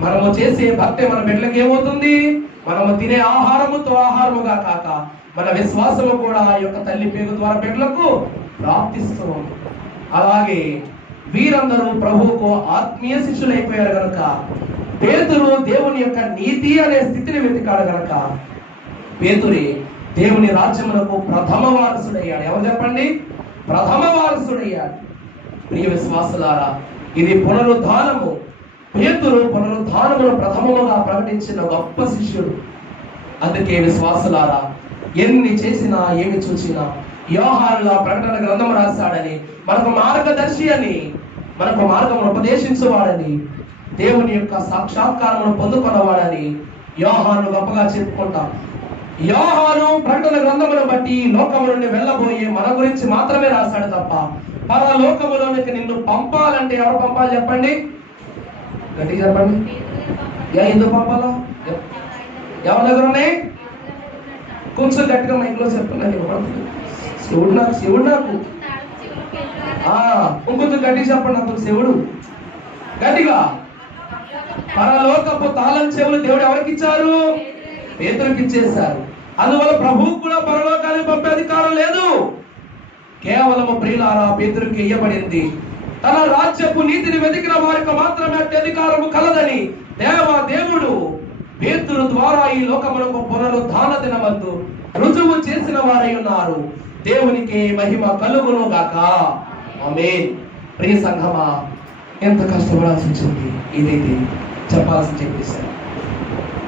మనము చేసే భక్తి మన బిడ్డలకు ఏమవుతుంది? మనము తినే ఆహారముతో ఆహారముగా కాక మన విశ్వాసము కూడా ఆ యొక్క తల్లి పేరు ద్వారా బిడ్డలకు ప్రాప్తిస్తూ ఉంది. అలాగే వీరందరూ ప్రభువుకు ఆత్మీయ శిష్యులు అయిపోయారు కనుక పేతురు దేవుని యొక్క నీతి అనే స్థితిని వెతికాడు కనుక పేతురి దేవుని రాజ్యమునకు ప్రథమ వారసుడయ్యాడు. ఎవరు చెప్పండి? ప్రథమ వారసుడయ్యాడు. ప్రియ విశ్వాసులారా, ఇది పునరుద్ధానము. పేతురు పునరుద్ధానమును ప్రథమముగా ప్రకటించిన గొప్ప శిష్యుడు. అందుకే విశ్వాసులారా, ఎన్ని చేసినా ఏమి చూసినా యోహానుగా ప్రకటన గ్రంథం రాశాడని, మనకు మార్గదర్శి అని, మనకు మార్గమును ఉపదేశించువాడని, దేవుని యొక్క సాక్షాత్కారమును పొందుకున్నవాడని యోహాను గొప్పగా చెప్పుకుంటాం. యోహాను ప్రకటన గ్రంథమును బట్టి లోకము నుండి వెళ్ళబోయే మన గురించి మాత్రమే రాశాడు తప్ప పరలోకములోనికి నిన్ను పంపాలంటే ఎవరు పంపాలి చెప్పండి? గట్టిగా చెప్పండి. ఎందుకు పంపాలా? ఎవరి దగ్గర ఉన్నాయి? కొంచెం గట్టిగా మైక్లో చెప్తున్నాను. శివుడు నాకు ఇంకొంచెం గట్టిగా చెప్పండి. నాకు శివుడు గట్టిగా పరలోకపు తాళం చెవులు దేవుడు ఎవరికి ఇచ్చారు? పేతురుకి ఇచ్చేశారు. అందువల్ల ప్రభువుకు కూడా పరలోకానికి పంపే అధికారం లేదు. కేవలము ప్రియులారా పేతురుకి ఇయ్యబడింది. తన రాజ్యపు నీతిని వెతికిన వారికి మాత్రమే అట్టి అధికారము కలదని దేవుడు పేతురు ద్వారా ఈ లోకములకు పునరుద్ధాన దినమందు రుజువు చేసిన వారై ఉన్నారు. దేవునికి మహిమ కలుగును గాక. ఆమేన్. ప్రియ సంఘమా, ఎంత కష్టపడాల్సి వచ్చింది, ఇదైతే చెప్పాల్సి చెప్పేశారు.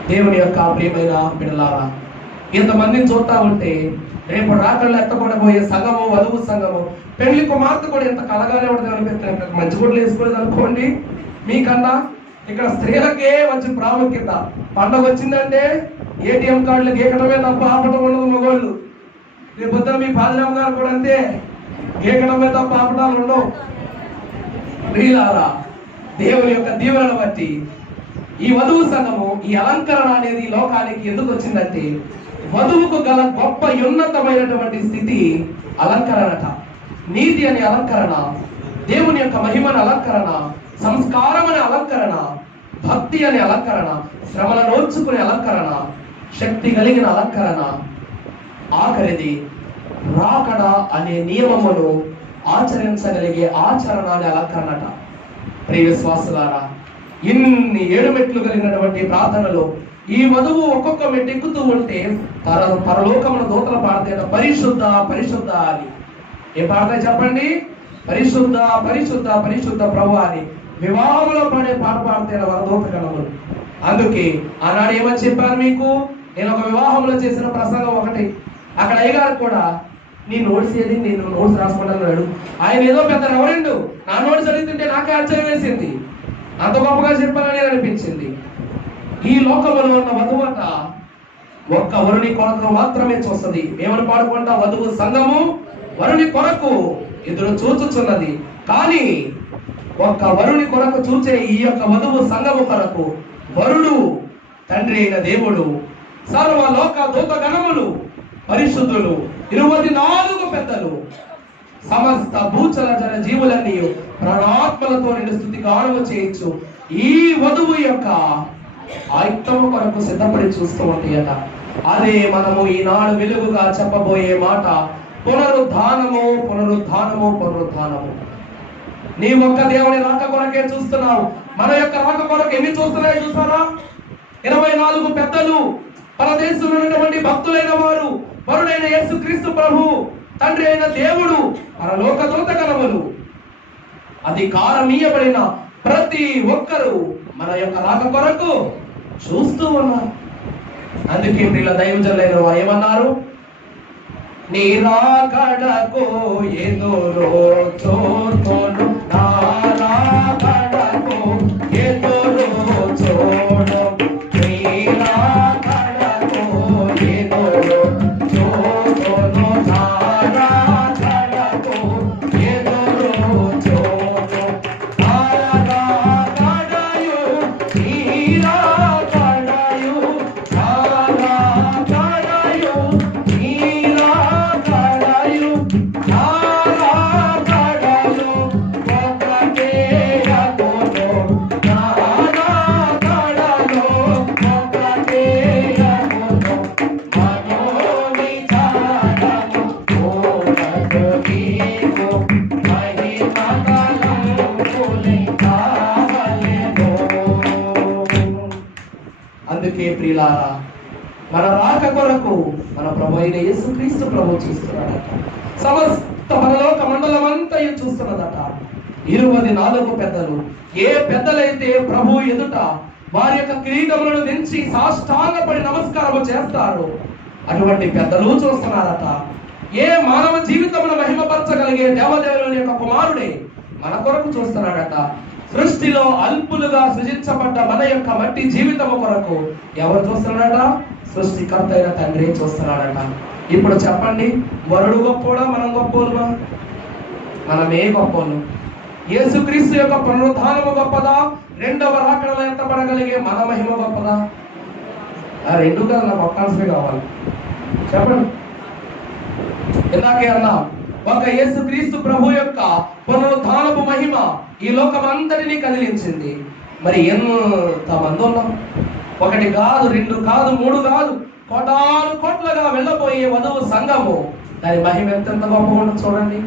దేవుని యొక్క ప్రియమైన బిడ్డలారా, ఇంతమందిని చూస్తా ఉంటే రేపు రాత్రులు ఎత్తపడబోయే సంఘము, వధువు సంఘము, పెళ్లి కుమార్తె కూడా ఎంత కలగానే ఉంటుంది అనిపిస్తుంది. మంచి గుడ్లు వేసుకోలేదు అనుకోండి, మీకన్నా ఇక్కడ స్త్రీలకే మంచి ప్రాముఖ్యత. పండుగ వచ్చిందంటే ఏటీఎం కార్డులు గీకటమే తప్ప ఆపటం ఉండదు మగోళ్ళు. రేపు పొద్దున మీ పాదరామ గారు కూడా అంతే, గీకటమే తప్ప ఆపటాలు ఉండవు. ప్రియులారా, దేవుని యొక్క దీవెనను బట్టి ఈ వధువు సంఘము, ఈ అలంకరణ అనేది లోకానికి ఎందుకు వచ్చిందంటే వధువుకు గల గొప్ప ఉన్నతమైనటువంటి స్థితి అలంకరణట. నీతి అనే అలంకరణ దేవుని యొక్క మహిమని అలంకరణ, సంస్కారం అనే అలంకరణ, భక్తి అనే అలంకరణ, శ్రమల నోర్చుకునే అలంకరణ, శక్తి కలిగిన అలంకరణ, ఆఖరిది రాకడ అనే నియమమును ఆచరించగలిగే ఆచరణ అనే అలంకరణట. ప్రియ విశ్వాసులారా, ఇన్ని 7 మెట్లు కలిగినటువంటి ప్రార్థనలో ఈ వధువు ఒక్కొక్క మెట్టు ఎక్కుతూ ఉంటే పరలోకమున దూతలు పాడతాయి, పరిశుద్ధ పరిశుద్ధ అని. ఏం పాడతాయి చెప్పండి? పరిశుద్ధ పరిశుద్ధ పరిశుద్ధ ప్రభు అని వివాహంలో పాడే పాట పాడతాయి వరదూత గణములు. అందుకే ఆనాడు ఏమని చెప్పాను మీకు, నేను ఒక వివాహంలో చేసిన ప్రసంగం ఒకటి. అక్కడ అయ్యగారు కూడా నీ నోట్స్ ఏది, నేను నోట్స్ రాసుకుంటాను. ఆయన ఏదో పెద్ద రెవరెండు, నా నోట్స్ అడుగుతుంటే నాకే ఆశ్చర్యం వేసింది. అంత గొప్పగా చెప్పాలని అనిపించింది. ఈ లోకంలో ఉన్న వధువట ఒక్క వరుని కొరకు మాత్రమే చూస్తుంది. ఏమని పాడుకుంటా? వధువు సంఘము వరుని కొరకు ఎదురు చూచుచున్నది. కానీ ఒక్క వరుని కొరకు చూచే ఈ యొక్క వధువు సంఘము కొరకు వరుడు తండ్రి అయిన దేవుడు, సర్వ లోక దూత గణములు, పరిశుద్ధులు, 24 పెద్దలు, సమస్త భూచల జన జీవులన్నీ ప్రాణాత్మలతో నిన్ను స్తుతి గానము చేయొచ్చు ఈ వధువు యొక్క ఆయుక్తము కొరకు సిద్ధపడి చూస్తూ ఉంటాయట. అదే మనము ఈనాడు వెలుగుగా చెప్పబోయే మాట, పునరుద్ధానము పునరుద్ధానము పునరుద్ధానము. నీ ఒక్క దేవుని రాక కొరకే చూస్తున్నావు. మన యొక్క రాక కొరకు ఎన్ని చూస్తున్నాయో చూసారా? 24 పెద్దలు, పరదేశంలో ఉన్నటువంటి భక్తులైన వారు, వరుడైన యేసుక్రీస్తు ప్రభు, తండ్రి అయిన దేవుడు, పరలోక దూత గణములు, అధికారమీయబడిన ప్రతి ఒక్కరూ మన యొక్క రాక కొరకు చూస్తూ ఉన్నారు. అందుకే ప్రియుల దైవజనులైన వారు ఏమన్నారు? నీ రాకడకు ఎదురు చూతును, నా రాకడకు ఎదురు చూడు, నీ రాకడకు ఎదురు చూతును, నా రాకడకు ఎదురు చూడు, నా రాకడయు నీ రాకడయు, నా రాకడయు నీ రాకడయు, నా రాకడయు ఒకటే అగును, నా రాకడలో ఒకటే అగును, మనోవిచారము కోరదు నీకు, మహిమగలంబులై కావలెను. అందుకే ప్రియులారా, మన రాక కొరకు మన ప్రభు అయిన యేసుక్రీస్తు ప్రభు చూస్తున్నాడట. సమస్త పరలోక మండలం అంతా చూస్తున్నదట. 24 పెద్దలు, ఏ పెద్దలైతే ప్రభు ఎదుట వారి యొక్క కిరీటములను దించి సాష్టాంగపడి నమస్కారం చేస్తారు, అటువంటి పెద్దలు చూస్తున్నారట. ఏ మానవ జీవితమును మహిమపరచగలిగే దేవదేవుని యొక్క కుమారుడే మన కొరకు చూస్తున్నాడట. సృష్టిలో అల్పులుగా సృజించబడ్డ మన యొక్క మట్టి జీవితము కొరకు ఎవరు చూస్తున్నాడట? సృష్టికర్త అయిన తండ్రి చూస్తున్నాడట. ఇప్పుడు చెప్పండి, వరుడు గొప్పోడా మనం గొప్పోలుమా? మనమే గొప్పోలు. యేసుక్రీస్తు యొక్క పునరుద్ధానము గొప్పదా? రెండవ రాకడలో ఎత్తబడగలిగే మన మహిమ గొప్పదా? ఆ రెండు కదా నాకు ఒక్కాల్సినవి కావాలి. చెప్పండి. ఇందాకే అన్నా, ఒక యేసుక్రీస్తు ప్రభు యొక్క పునరుద్ధానపు మహిమ ఈ లోకమంతటినీ కదిలించింది. మరి ఎంతమంది ఉన్నాం? 1 కాదు, 2 కాదు, 3 కాదు, కోటాను కోట్లుగా వెళ్ళబోయే వధువు సంఘము. దాని మహిమ ఎంతెంత గొప్ప ఉండదు చూడండి.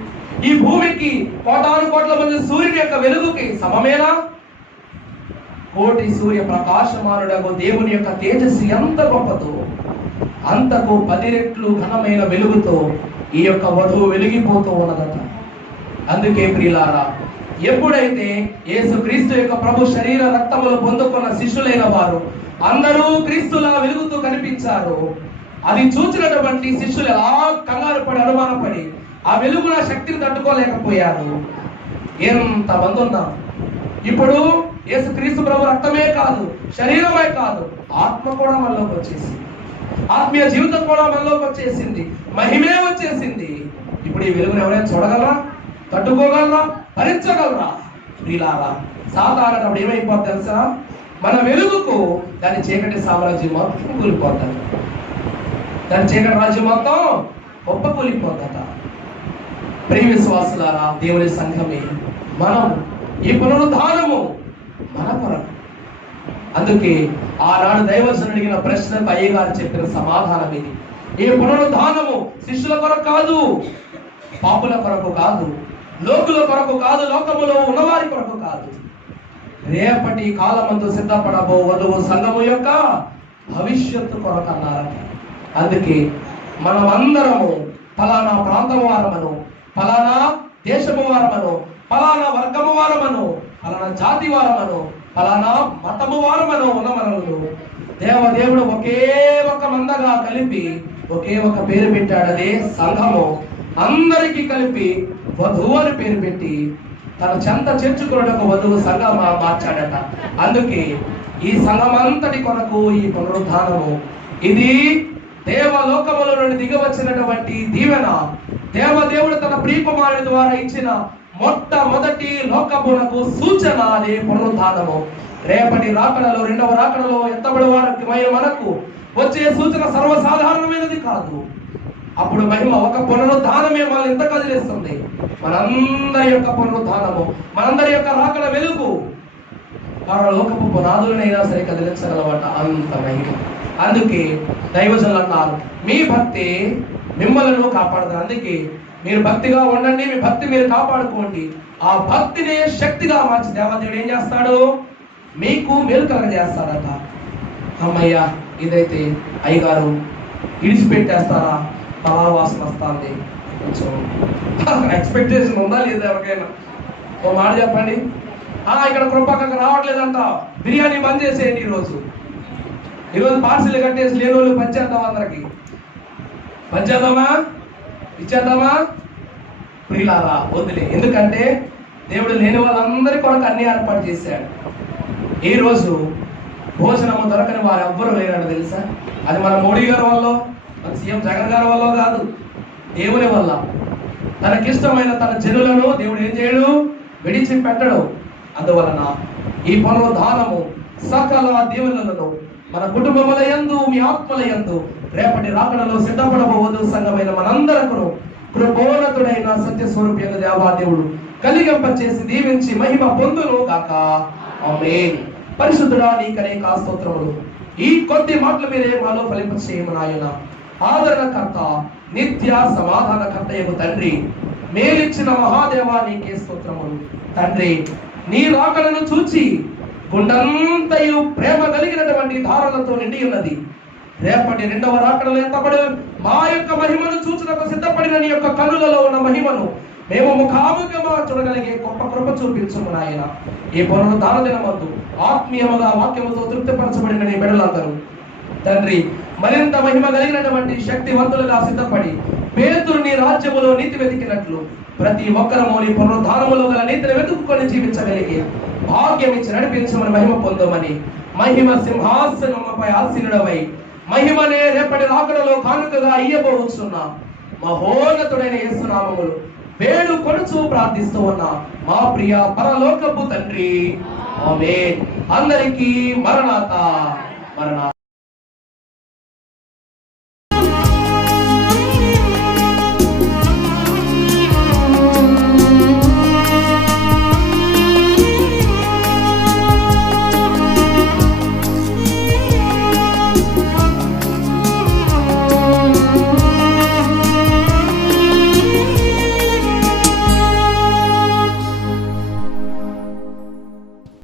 ఈ భూమికి కోటాను కోట్ల మంది సూర్యుని యొక్క వెలుగుకి సమమేనా? కోటి సూర్య ప్రకాశమానుడకు దేవుని యొక్క తేజస్సు ఎంత గొప్పదో అంతకు 10 రెట్లు ఘనమైన వెలుగుతో ఈ యొక్క వధువు వెలిగిపోతూ ఉన్నదట. అందుకే ప్రియులారా, ఎప్పుడైతే యేసుక్రీస్తు యొక్క ప్రభు శరీర రక్తములు పొందుకున్న శిష్యులైన వారు అందరూ క్రీస్తులా వెలుగుతూ కనిపించారు, అది చూసినటువంటి శిష్యులు ఎలా కంగారు పడి అనుమానపడి ఆ వెలుగున శక్తిని తట్టుకోలేకపోయారు. ఎంతమంది ఉన్నారు? ఇప్పుడు యేసుక్రీస్తు ప్రభు రక్తమే కాదు, శరీరమే కాదు, ఆత్మ కూడా మనలోకి వచ్చేసింది. ఆత్మీయ జీవితం కూడా మనలోకి వచ్చేసింది, మహిమే వచ్చేసింది. ఇప్పుడు ఈ వెలుగును ఎవరైనా చూడగలరా? తట్టుకోగలరా? భరించగలరా? ప్రియులారా, సాధారణప్పుడు ఏమైపోతుంది తెలుసా? మన వెలుగుకు దాని చీకటి సామ్రాజ్యం మొత్తం కూలిపోతాడు. దాని చీకటి రాజ్యం మొత్తం ఒప్పకూలిపోతాట. ప్రియ విశ్వాసులారా, దేవుని సంఘమే, మనం ఈ పునరుద్ధానము మన కొరకు. అందుకే ఆనాడు దైవజనుడు అడిగిన ప్రశ్నకు అయ్యగారు చెప్పిన సమాధానం ఇది. ఈ పునరుద్ధానము శిష్యుల కొరకు కాదు, పాపుల కొరకు కాదు, లోకుల కొరకు కాదు, లోకములో ఉన్నవారి కొరకు కాదు, రేపటి కాలమందు సిద్ధపడబో వధువు సంఘము యొక్క భవిష్యత్తు కొరకు అన్నారట. అందుకే మనమందరము ఫలానా ప్రాంతము వారమను, ఫలానా దేశము వారమను, ఫలానా వర్గము వారమను, ఫలానా జాతి వారమను, ఫలానా మతము వారమను ఉన్న మనలను దేవుడు ఒకే ఒక మందగా కలిపి ఒకే ఒక పేరు పెట్టాడు, అదే సంఘము. అందరికీ కలిపి వధువు అని పేరు పెట్టి తన చెంత చేర్చుకున్నట్టు వధువు సంఘమా మార్చాడట. అందుకే ఈ సంఘమంతటి కొరకు ఈ పునరుద్ధానము, ఇది దేవలోకముల నుండి దిగవచ్చినటువంటి దీవెన. దేవదేవుడు తన ప్రియకుమారుని ద్వారా ఇచ్చిన మొట్టమొదటి లోకమునకు సూచన అదే పునరుద్ధానము. రేపటి రాకడలో, రెండవ రాకడలో ఎత్తబడి వారికి మనకు వచ్చే సూచన సర్వసాధారణమైనది కాదు. అప్పుడు మహిమ ఒక పునరుద్ధానమే మనల్ని ఎంత కదిలిస్తుంది. మనందరి యొక్క పునరుద్ధానము, మనందరి యొక్క రాకడ వెలుగు పరలోకపు పునాదులనైనా సరే కదిలించగలవట, అంత మహిమ. అందుకే దైవజనులు అన్నారు, మీ భక్తి మిమ్మల్ని కాపాడతారు. అందుకే మీరు భక్తిగా ఉండండి, మీ భక్తి మీరు కాపాడుకోండి. ఆ భక్తిని శక్తిగా మార్చి దేవదేవుడు ఏం చేస్తాడు, మీకు మేలు కలగజేస్తాడట. అమ్మయ్య, ఇదైతే అయ్యగారు ఇడిచిపెట్టేస్తారా, తలావాసన వస్తుంది, కొంచెం ఎక్స్పెక్టేషన్ ఉందా లేదా ఎవరికైనా? ఓ మాట చెప్పండి. ఇక్కడ కృపక్కకు రావట్లేదంట, బిర్యానీ బంద్ చేసేయండి. ఈరోజు పార్సిల్ కట్టేసి లేని వాళ్ళు పంచేద్దాం, అందరికి పంచేద్దామా, ఇచ్చేద్దామా? ప్రియులారా వదిలే. ఎందుకంటే దేవుడు లేని వాళ్ళందరి కొరకు అన్ని ఏర్పాటు చేశాడు. ఈ రోజు భోజనము దొరకని వారు ఎవ్వరూ లేరని తెలుసా? అది మన మోడీ గారి వల్ల, మన సీఎం జగన్ గారి వల్ల కాదు, దేవుని వల్ల. తనకిష్టమైన తన జనులను దేవుడు ఏం చేయడు, విడిచిపెట్టడు. అందువలన ఈ పునరుద్ధానము సకల దీవెనలను మన కుటుంబముల యందు, మీ ఆత్మల యందు రేపటి రాకడలో సిద్ధపడబోదు సంఘమైన మనందరకు కృపోన్నతుడైన సత్య స్వరూపైన దేవాదేవుడు కలిగింపచేసి దీవించి మహిమ పొందును గాక. ఆమేన్. పరిశుద్ధుడా నీకు అనేక స్తోత్రములు. ఈ కొద్ది మాటలు మీరే మాలో ఫలింప చేయము నాయన. ఆదరణకర్త, నిత్య సమాధానకర్తయగు తండ్రి, మేలిచ్చిన మహాదేవా నీకే స్తోత్రములు. తండ్రి, నీ రాకడను చూచి గుండంతయు ప్రేమ కలిగినటువంటి ధారలతో నిండి ఉన్నది. రేపటి రెండవ రాకడలో ఎంతబడి మా యొక్క మహిమను చూచుటకు సిద్ధపడిన నీ యొక్క కన్నులలో ఉన్న మహిమను మేము ముఖాముఖిగా చూడగలిగే గొప్ప కృప చూపించుము నాయన. ఈ పునరుద్ధాన దినమందు ఆత్మీయముగా వాక్యముతో తృప్తిపరచబడిన నీ బిడ్డలందరూ తండ్రి మరింత మహిమ కలిగినటువంటి శక్తివంతులుగా సిద్ధపడి పేతురు నీ రాజ్యములో నీతి వెతికినట్లు ప్రతి ఒక్కరము నీ పునరుద్ధానములో గల నీతిని వెతుక్కొని జీవించగలిగే భాగ్యం ఇచ్చి నడిపించమని మహిమ పొందమని, మహిమ సింహాసనముపై ఆసీనుడవై మహిమనే రేపటి రాకడలో కానుకగా ఇయ్యబోతున్న మహోన్నతుడైన యేసు నామములు వేడు కొనుచు ప్రార్థిస్తూ ఉన్న మా ప్రియ పరలోకపు తండ్రి. ఆమేన్. అందరికీ మరణాత.